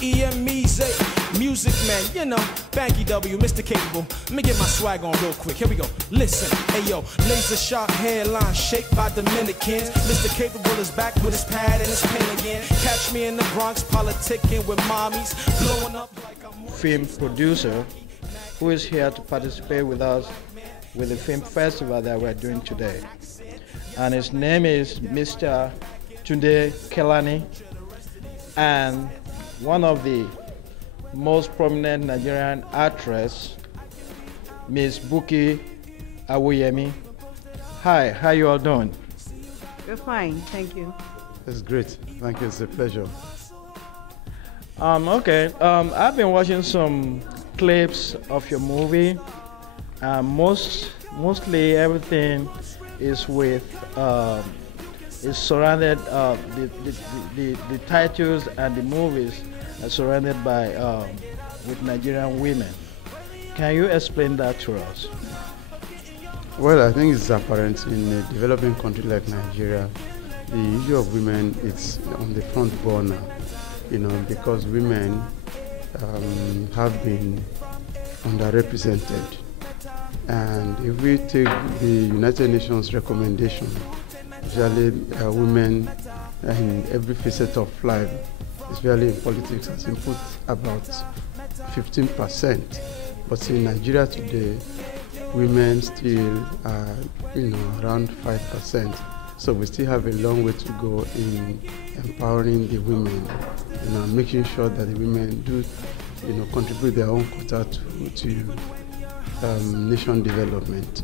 EME's music man, you know, Banky W, Mr. Capable. Let me get my swag on real quick. Here we go. Listen, hey yo, laser sharp hairline shaped by Dominicans. Mr. Capable is back with his pad and his pen again. Catch me in the Bronx politicking with mommies, blowing up like I'm film producer who is here to participate with us with the film festival that we're doing today. And his name is Mr. Tunde Kelani, and one of the most prominent Nigerian actress, Miss Buky Awoyemi. Hi, how you all doing? We're fine, thank you. It's great, thank you, it's a pleasure. Okay, I've been watching some clips of your movie. Mostly everything is with is surrounded. The titles and the movies are surrounded by with Nigerian women. Can you explain that to us? Well, I think it's apparent in a developing country like Nigeria, the issue of women is on the front burner, you know, because women have been underrepresented. And if we take the United Nations recommendation, usually women in every facet of life, especially in politics, has been put about 15%. But in Nigeria today, women still are, around 5%. So we still have a long way to go in empowering the women, making sure that the women do, contribute their own quota to nation development.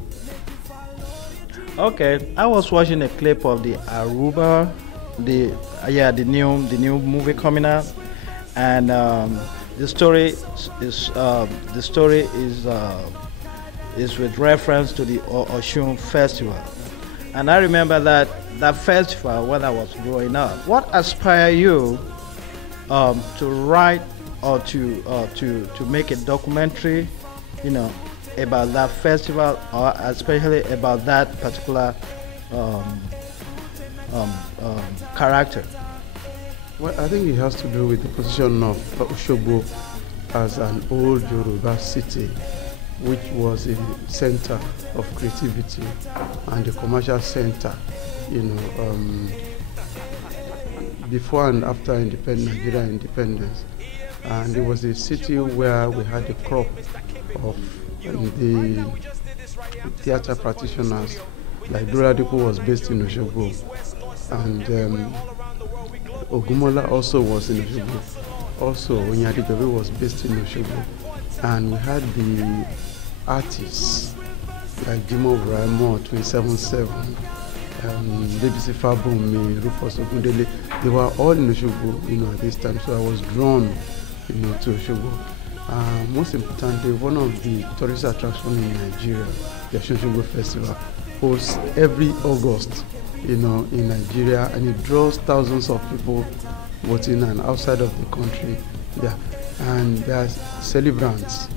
Okay, I was watching a clip of the ARUBA, the new movie coming out, and the story is with reference to the Oshun Festival, and I remember that festival when I was growing up. What inspired you to write or to make a documentary, about that festival, or especially about that particular character? Well, I think it has to do with the position of Osogbo as an old Yoruba city, which was a center of creativity and a commercial center, before and after Nigerian independence. And it was a city where we had a crop of the theater practitioners. Like Dora Diko was based in Osogbo, and Ogumola also was in Osogbo. Also, Onyadijobi was based in Osogbo. And we had the artists like Dimo Vraimo, 277, Debisi Fabumi, Rufus Ogundele. They were all in Osogbo, at this time. So I was drawn, to Osogbo. Most importantly, one of the tourist attractions in Nigeria, the Osogbo Festival, hosts every August, in Nigeria, and it draws thousands of people both in and outside of the country. Yeah. And there are celebrants.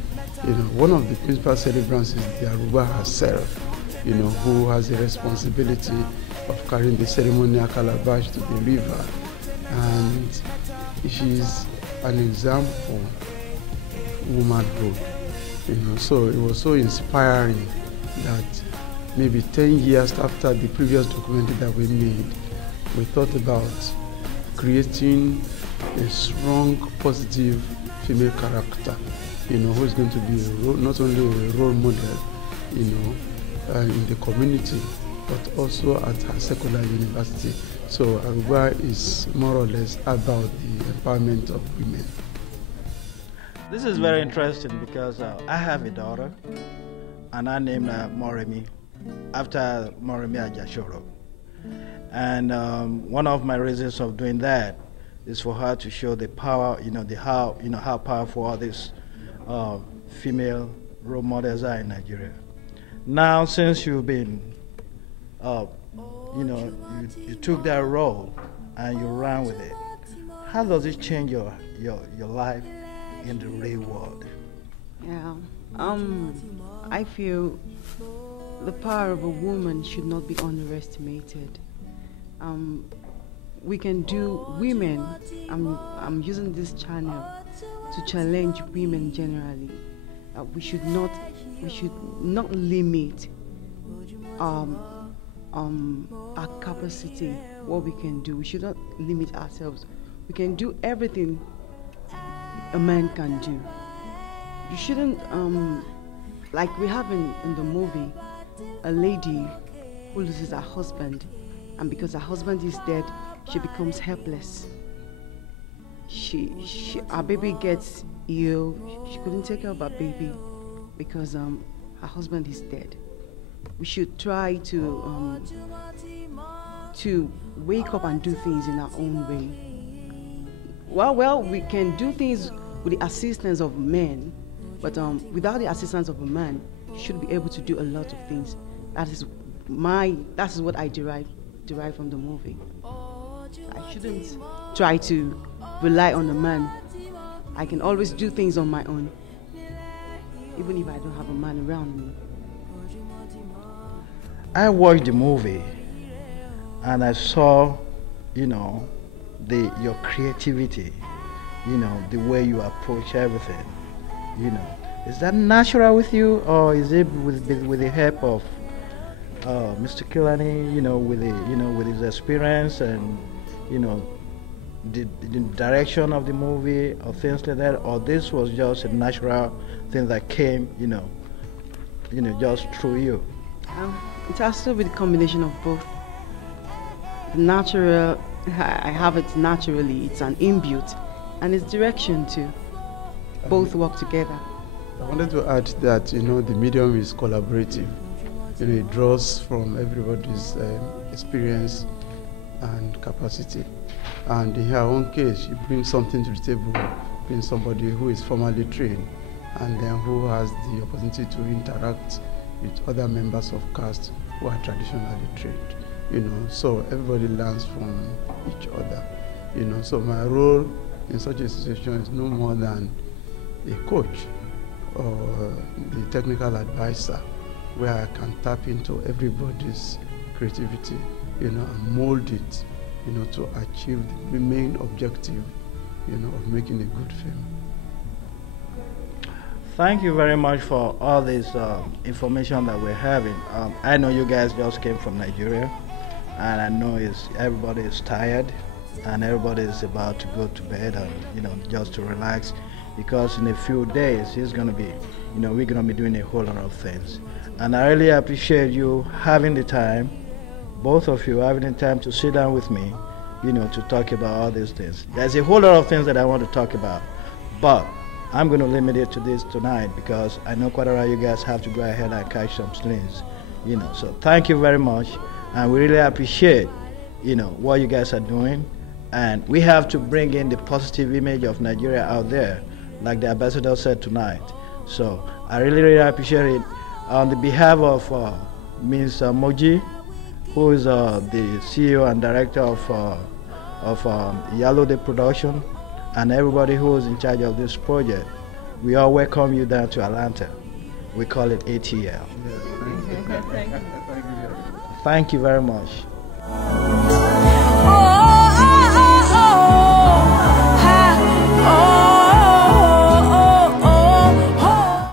One of the principal celebrants is the ARUBA herself, who has the responsibility of carrying the ceremonial calabash to the river. And she's an example of womanhood. So it was so inspiring that maybe 10 years after the previous documentary that we made, we thought about creating a strong, positive female character, who is going to be not only a role model, in the community, but also at her secular university. So ARUBA is more or less about the empowerment of women. This is very interesting because I have a daughter, and I named her Moremi, after Moremi Ajashoro. And one of my reasons of doing that is for her to show the power, how powerful all these female role models are in Nigeria. Now, since you've been, you took that role and you ran with it, how does it change your life in the real world? Yeah, I feel the power of a woman should not be underestimated. we can do women. I'm using this channel to challenge women generally. We should not limit our capacity, what we can do. We should not limit ourselves. We can do everything a man can do. You shouldn't, like we have in the movie, a lady who loses her husband, and because her husband is dead, she becomes helpless. Our baby gets ill. She couldn't take care of her baby because her husband is dead. We should try to wake up and do things in our own way. Well, we can do things with the assistance of men, but without the assistance of a man, you should be able to do a lot of things. That is what I derive from the movie. I shouldn't try to rely on a man. I can always do things on my own, even if I don't have a man around me. I watched the movie and I saw, your creativity, the way you approach everything, Is that natural with you, or is it with the help of Mr. Kelani, with his experience and, the direction of the movie or things like that, or this was just a natural thing that came, just through you? It has to be the combination of both. The natural, I have it naturally, it's an inbuilt, and it's direction too. Both work together. I wanted to add that, the medium is collaborative. It draws from everybody's experience and capacity. And in her own case, she brings something to the table, brings somebody who is formally trained and then who has the opportunity to interact with other members of caste who are traditionally trained. So everybody learns from each other. So my role in such a situation is no more than a coach or the technical advisor, where I can tap into everybody's creativity, and mold it, to achieve the main objective, of making a good film. Thank you very much for all this information that we're having. I know you guys just came from Nigeria, and I know everybody is tired, and everybody is about to go to bed and just to relax, because in a few days it's gonna be, we're gonna be doing a whole lot of things. And I really appreciate you having the time, both of you having the time to sit down with me, to talk about all these things. There's a whole lot of things that I want to talk about, but I'm going to limit it to this tonight because I know quite a lot you guys have to go ahead and catch some streams, So thank you very much, and we really appreciate, what you guys are doing. And we have to bring in the positive image of Nigeria out there, like the ambassador said tonight. So I really, really appreciate it. On the behalf of Ms. Moji, who is the CEO and director of Yellow Day Production, and everybody who is in charge of this project, we all welcome you down to Atlanta. We call it ATL. Yeah, thank you. Thank you very much. Oh, oh, oh, oh, oh, oh.